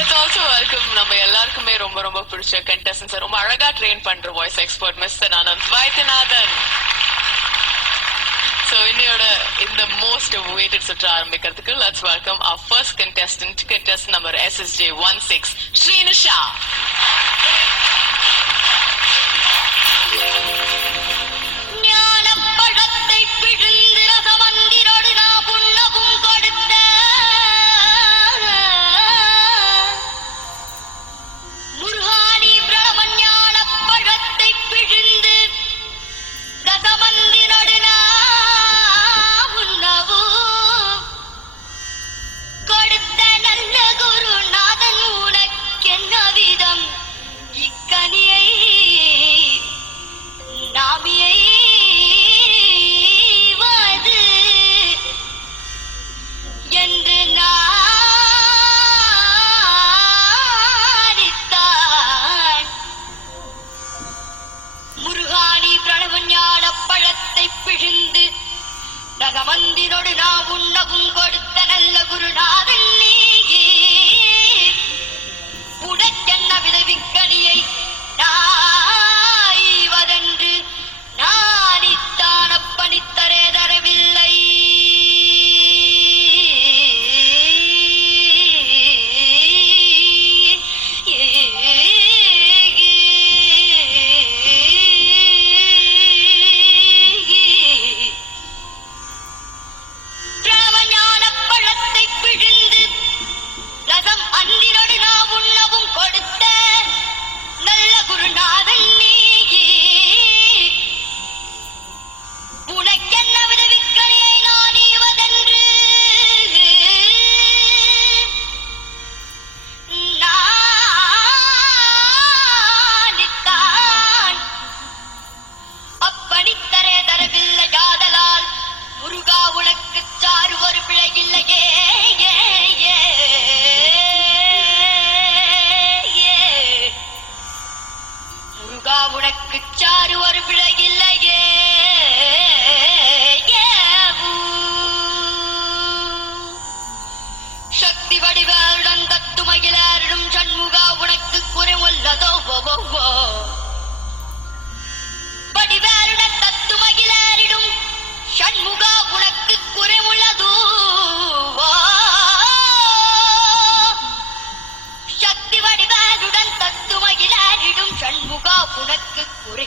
Let's also welcome நம்ம எல்லாருக்குமே ரொம்ப ரொம்ப பிடிச்ச contestants ரொம்ப அழகா ட்ரெயின் பண்ற voice expert mister Anand Vaidyanathan. So இன்னையோட இந்த most awaited சுற்று ஆரம்பிக்கிறதுக்கு let's welcome our first contestant number SSJ 16 Srinisha. ரகமந்தினோடு நாம் உண்ணவும் கொடுத்த நல்ல குருநாதன் நீயே உனக்கென்ன விதவிக்கணியை நாய்வதென்று நானித்தான் அப்பணித்தரே தரவில்லை. உனக்குச்சாரு ஒரு பிழையில்லையே. சக்தி வடிவேலுடன் தத்துமகிழாரிடும் சண்முகா உனக்கு குறைவுள்ளதோ வடிவேலுடன் தத்துமகிழாரிடும் சண்முகா உனக்கு குறைவுள்ளதோ சக்தி வடிவேலுடன் தத்துமகிழாரிடும் சண்முகா உனக்கு குறை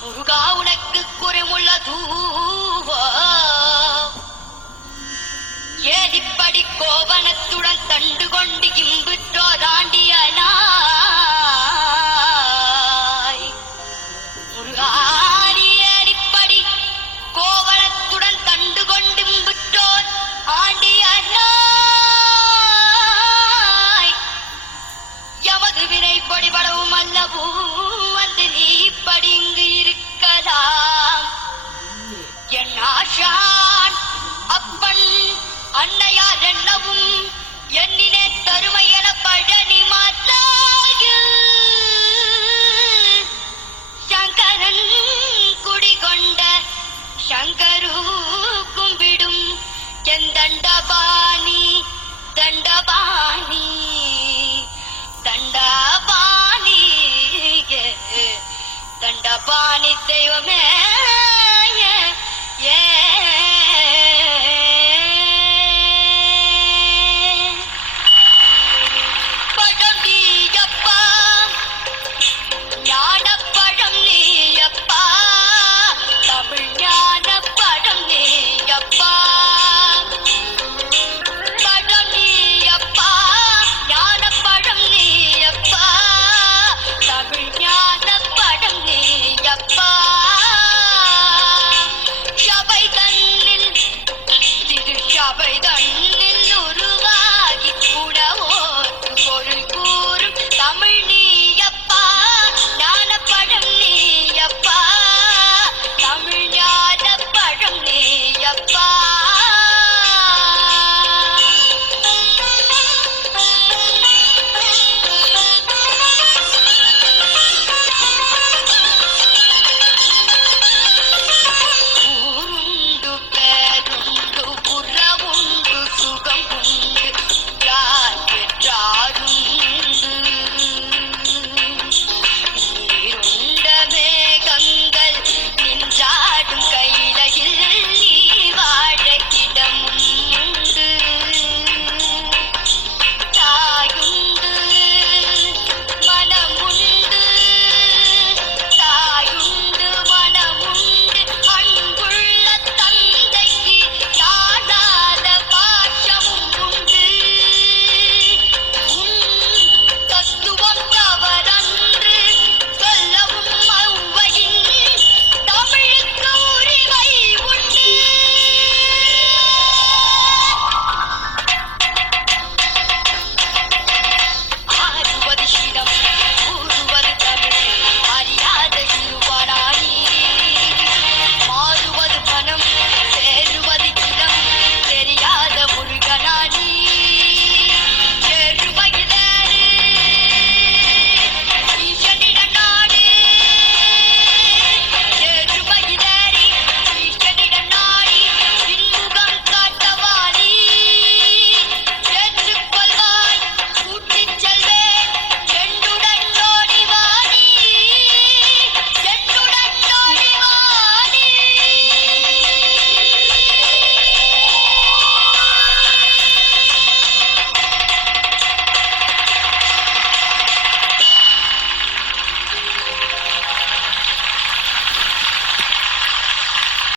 முருகா உனக்கு குறைமுள்ளதூ ஏதிப்படி கோவணத்துடன் தண்டு கொண்டு இம்புற்றோ தாண்டிய நாய் முருகாரி ஏதிப்படி கோவணத்துடன் தண்டு கொண்டு இம்புற்றோர் ஆண்டிய எமது வினை பொடிபடவும் அல்லவும் வந்து நீ படிங்கு இருக்கலாம். என் ஆஷான் அப்பன் அன்னையார் என்னவும் என்னினே தருமை என பழனி மாற்றாயில் சங்கரன் குடிகொண்ட சங்கரு கும்பிடும் என் தண்டபாணி தண்டபாணி தண்டபாணி தண்டபாணி தெய்வமே.